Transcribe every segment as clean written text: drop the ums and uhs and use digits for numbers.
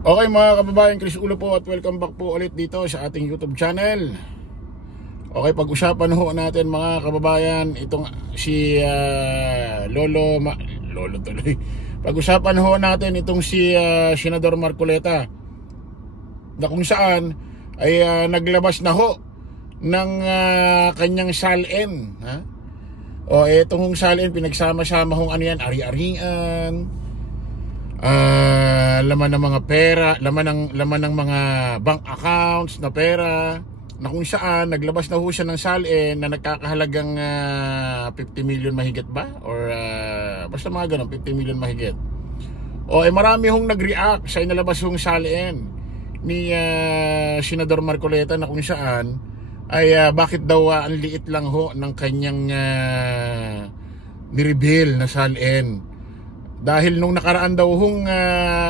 Okay mga kababayan, Chris Ulo po at welcome back po ulit dito sa ating YouTube channel. Okay, pag-usapan ho natin mga kababayan itong si Lolo tuloy. Pag-usapan ho natin itong si Senador Marcoleta na kung saan ay naglabas na ho ng kanyang salin, ha? O itong salin pinagsama-sama hong ano yan, ari-arian, laman ng mga pera, laman ng mga bank accounts na pera, na kung saan naglabas na ho siya ng salin na nagkakahalagang 50 million mahigit ba? Or basta mga ganun, 50 million mahigit. O marami hong nag-react sa inalabas hong salin ni Senador Marcoleta na kung saan ay bakit daw ang liit lang ho ng kanyang nireveal na salin. Dahil nung nakaraan daw hong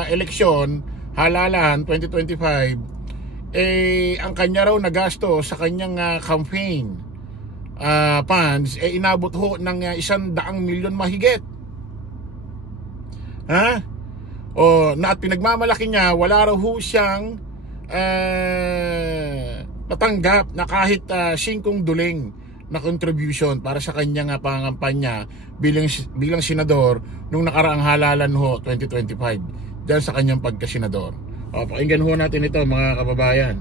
eleksyon, halalan 2025, ang kanya raw nagasto sa kanyang campaign funds, inabot ho ng 100 milyon mahigit. Ha? O, na at pinagmamalaki niya, wala raw ho siyang natanggap na kahit 5 duling na contribution para sa kanyang pangangampanya bilang senador nung nakaraang halalan ho 2025 dahil sa kanyang pagkasenador. Pakinggan ho natin ito mga kababayan.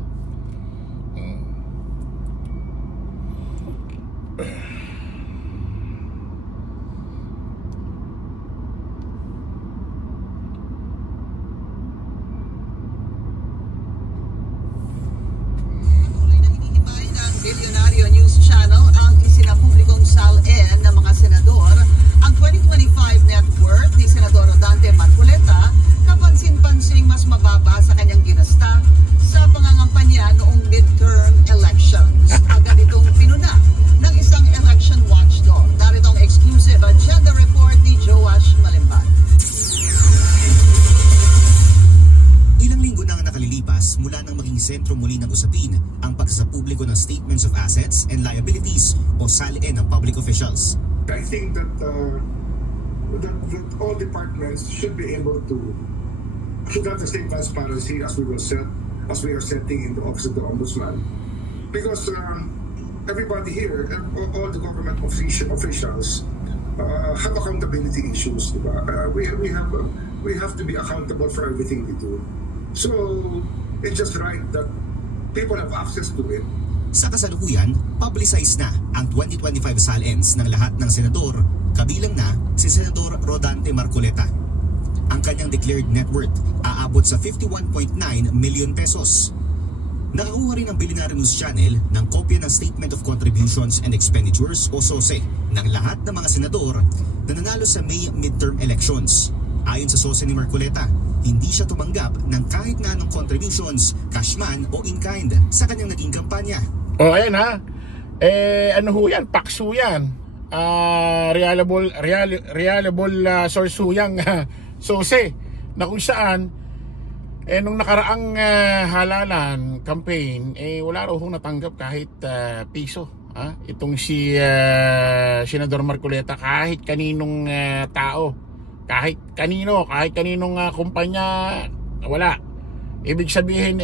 Bilyonaryo News Channel ang isinapublikong salin ng mga senador. Ang 2025 net worth ni Senador Rodante Marcoleta kapansin-pansing mas mababa sa kanyang ginasta sa pangangampanya noong midterm elections. Agad itong pinuna ng isang election watchdog. Narito ang exclusive agenda report ni Joash Malimban. Ilang linggo na ang nakalilipas mula nang maging sentro muli ng usapin ang pagsasapubliko ng Statements of Assets and Liabilities o SALN ng public officials. I think that all departments should be able to should have the same transparency as we are setting in the office of the Ombudsman, because everybody here, all the government officials have accountability issues. We have to be accountable for everything we do. So it's just right that people have access to it. Sa kasalukuyan, publicize na ang 2025 SALNs ng lahat ng senador, kabilang na si Senador Rodante Marcoleta. Ang kanyang declared net worth aabot sa 51.9 million pesos. Nakakuha rin ang Bilyonaryo News Channel ng kopya ng Statement of Contributions and Expenditures o SOSE ng lahat ng mga senador na nanalo sa May midterm elections. Ayon sa SOSE ni Marcoleta, hindi siya tumanggap ng kahit na anong contributions, cash man o in-kind sa kanyang naging kampanya. O ayan ha, ano ho yan, pakso yan, reliable source ho yang SOSE na kung saan nung nakaraang halalan campaign wala raw hong natanggap kahit piso. Itong si Senador Marcoleta, kahit kaninong tao, kahit kaninong kumpanya, wala. Ibig sabihin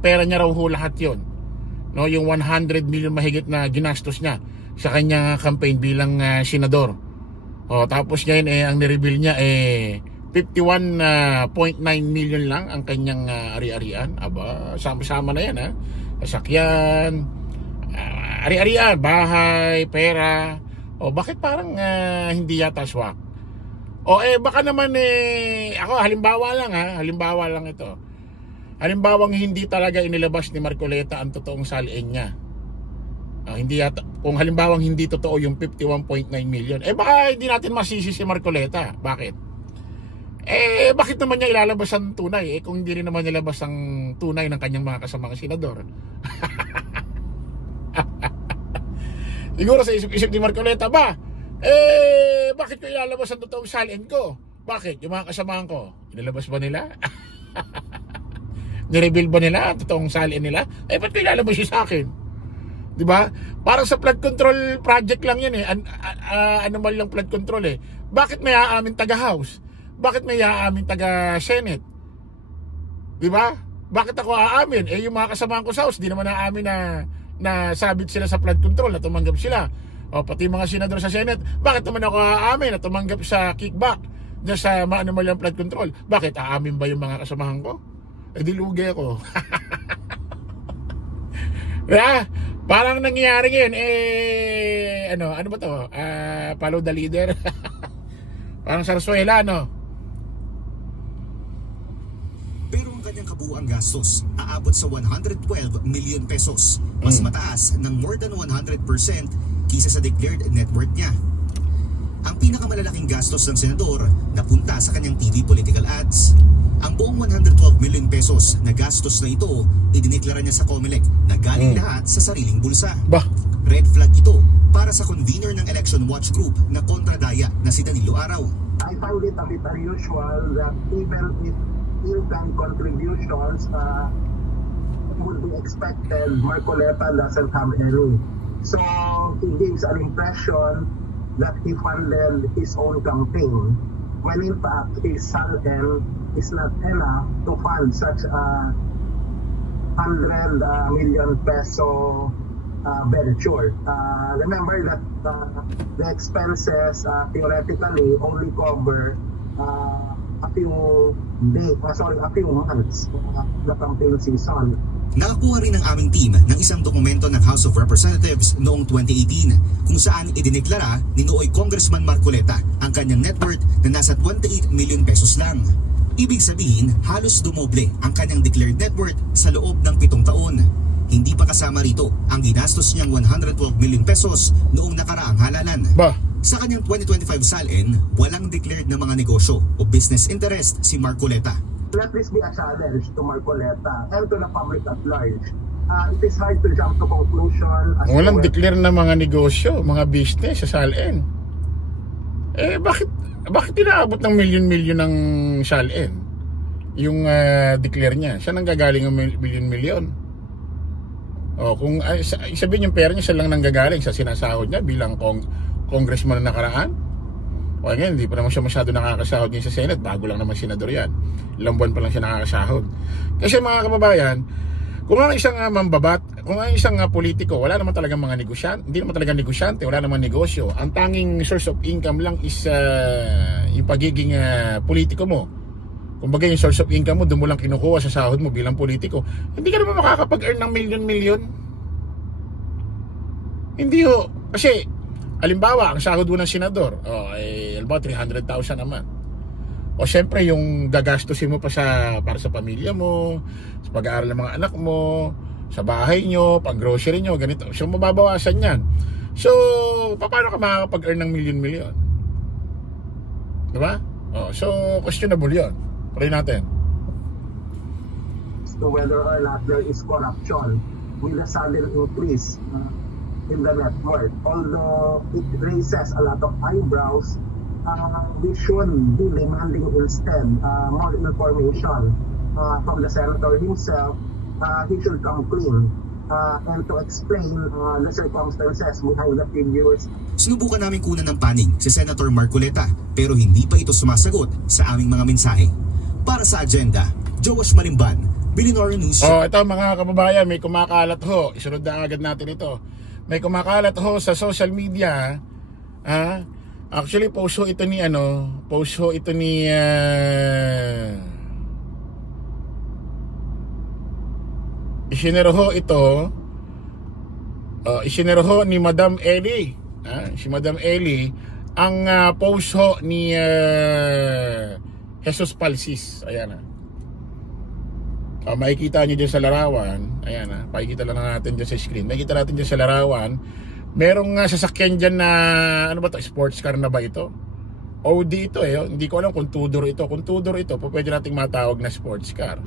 pera niya raw ho lahat yon, no? Yung 100 million mahigit na ginastos niya sa kanyang campaign bilang senador. Tapos ngayon ang nireveal niya 51.9 million lang ang kanyang ari-arian. Aba, sama-sama na yan, ha? Sasakyan, ari-arian, bahay, pera. Bakit parang hindi yata swak? Baka naman ako halimbawa lang ito. Halimbawang hindi talaga inilabas ni Marcoleta ang totoong salin niya. Hindi yata, kung halimbawang hindi totoo yung 51.9 million, baka hindi natin masisi si Marcoleta. Bakit? Bakit naman niya ilalabas ang tunay kung hindi rin naman nilabas ang tunay ng kanyang mga kasamang senador? Siguro sa isip ni Marcoleta ba, bakit ko ilalabas ang totoong salin ko? Bakit? Yung mga kasamahan ko, inilabas ba nila? Nireveal ba nila ang totoong salin nila? Ba't ko ilalabas yun sa akin? Diba? Parang sa flood control project lang yan ano man lang flood control Bakit may aamin taga-house? Bakit may aamin taga-senate? Di ba? Bakit ako aamin? Eh yung mga kasamahan ko sa house, di naman aamin na sabit sila sa flood control, na tumanggap sila. O pati mga senador sa Senate, bakit naman ako aamin na tumanggap sa kickback dyan sa maanomalyang flood control? Bakit aamin ba yung mga kasamahan ko? Eh di lugi ako. Yeah, parang nangyayari ngayon, ano ba to? Follow the leader. Parang Sarsuela, no? Pero ang kanyang kabuuang gastos aabot sa 112 million pesos, mas mataas ng more than 100% kisa sa declared net worth niya. Ang pinakamalalaking gastos ng senador napunta sa kanyang TV political ads. Ang buong 112 million pesos na gastos na ito, idineklara niya sa COMELEC na galing lahat sa sariling bulsa. Bah. Red flag ito para sa convener ng Election Watch Group na kontradaya na si Danilo Araw. I find it a bit unusual that even if in-kind contributions would be expected, Marcoleta doesn't have any. So he gives an impression that he funded his own campaign, when in fact his SALN is not enough to fund such a 100 million peso venture. Remember that the expenses theoretically only cover a few months the campaign season. Nakakuha rin ng aming team ng isang dokumento ng House of Representatives noong 2018 kung saan idineklara ni nooy Congressman Marcoleta ang kanyang net worth na nasa 28 million pesos lang. Ibig sabihin, halos dumoble ang kanyang declared net worth sa loob ng 7 taon. Hindi pa kasama rito ang ginastos niyang 112 million pesos noong nakaraang halalan. Bah. Sa kanyang 2025 SALN, walang declared na mga negosyo o business interest si Marcoleta. Let this be a challenge to Marcoleta and to the public at large. It is hard to jump to conclusion. Walang declare na mga negosyo, mga business sa SALN. Eh bakit inaabot ng milyon-milyon ng SALN? Yung declare niya, saan nanggagaling ang milyon-milyon? O kung sabihin yung pera niya, siya lang nanggagaling sa sinasahod niya bilang congressman na nakaraan. O ngayon, hindi pa naman siya masyado nakakasahod niya sa Senate. Bago lang naman senador yan. Ilang buwan pa lang siya nakakasahod. Kasi mga kababayan, kung ang isang mambabat, kung ang isang politiko, wala naman talagang mga negosyante, hindi naman talagang negosyante, wala naman negosyo. Ang tanging source of income lang is yung pagiging politiko mo. Kumbaga yung source of income mo, doon mo lang kinukuha sa sahod mo bilang politiko. Hindi ka naman makakapag-earn ng milyon-milyon. Hindi ho. Kasi, halimbawa, ang sahod mo ng senador, about 300,000 naman. O syempre, yung gagastusin mo pa para sa pamilya mo, sa pag-aaral ng mga anak mo, sa bahay nyo, pag-grocery nyo, ganito. So, mababawasan yan. So, paano ka makakapag-earn ng milyon-milyon? Diba? So, questionable yun. Try natin. To whether or not there is corruption with a sudden increase in the net worth. Although it raises a lot of eyebrows, we should be demanding instead more information from the senator himself. He should come clean and to explain the circumstances behind the figures. Sinubukan namin kunan ng panig si Senator Marcoleta pero hindi pa ito sumasagot sa aming mga mensahe. Para sa agenda, Joash Malimban, Billionaire News. Ito mga kababayan, may kumakalat ho. Isunod na agad natin ito. May kumakalat ho sa social media. Actually, post ho ito ni isinero ho ni Madam Ellie. Si Madam Ellie ang post ho ni Jesus Palsis. Ayan makikita nyo dyan sa larawan. Ayan pakikita lang natin dyan sa screen. Makikita natin dyan sa larawan. Merong sasakyan dyan na ano ba to? Sports car na ba ito? OD ito hindi ko alam kung Tudor ito. Kung Tudor ito, pwede nating matawag na sports car.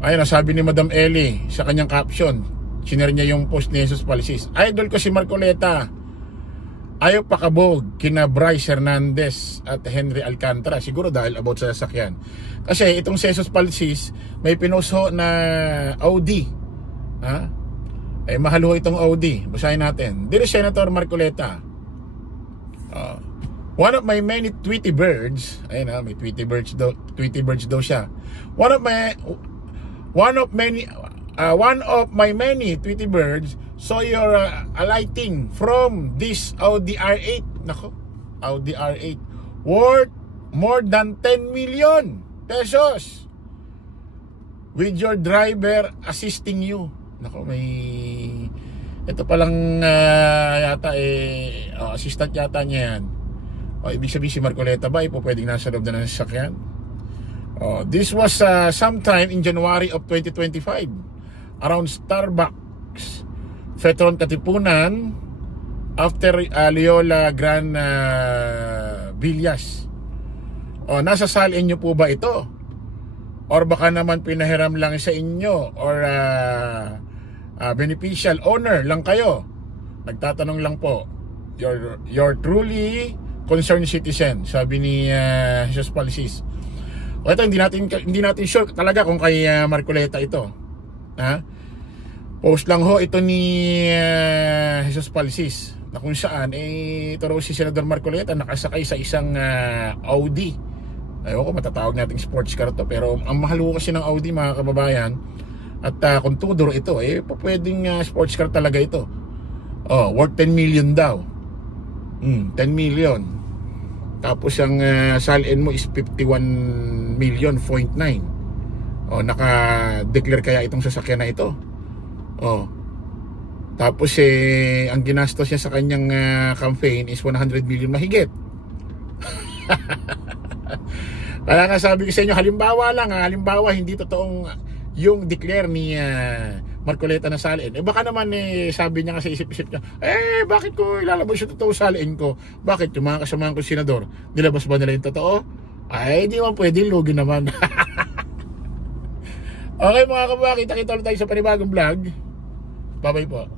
Ayan sabi ni Madam Ellie sa kanyang caption. Sinare niya yung post ni Jesus Palsis. Idol ko si Marcoleta. Ayaw pakabog kina Bryce Hernandez at Henry Alcantara. Siguro dahil about sa sasakyan. Kasi itong Jesus Palsis may pinost ho na Audi. Mahal ho itong Audi. Basahin natin. Dear Senator Marcoleta, One of my many Tweety birds, ayun may Tweety birds daw siya. One of my many Tweety birds saw your alighting from this Audi R8. Nako, Audi R8 worth more than 10 million pesos with your driver assisting you. Nako, ito palang yata assistant yata niya yan. Ibig sabihin si Marcoleta ba pwedeng nasa loob na ng sasakyan? This was sometime in January of 2025 around Starbucks Vetron Katipunan after Loyola Grand Villas. Nasa salin nyo po ba ito? Or baka naman pinahiram lang sa inyo? Or beneficial owner lang kayo? Nagtatanong lang po. You're truly concerned citizen, sabi ni Jesus Palsis. Ito, hindi natin sure talaga kung kay Marcoleta ito. Post lang ho ito ni Jesus Palsis na kung saan ito raw si Senador Marcoleta nakasakay sa isang Audi. Ayoko matatawag nating sports car to, pero ang mahal ho kasi ng Audi, mga kababayan. At kung tudor ito pwedeng sports car talaga ito. Worth 10 million daw. 10 million. Tapos ang salin mo is 51 million, 0.9. Naka-declare kaya itong sasakyan na ito? Tapos ang ginastos niya sa kanyang campaign is 100 million mahigit. Kaya nga sabi ko sa inyo, halimbawa lang, halimbawa hindi totoong yung declare ni Marcoleta na salin. Baka naman sabi niya kasi isip-isip niya, bakit ko ilalabas yung totoong salin ko? Bakit yung mga kasamahan ko senador, nilabas ba nila yung totoo? Di man pwede, lugi naman. Okay mga kabakita, kita ulit tayo sa panibagong vlog. Bye bye po.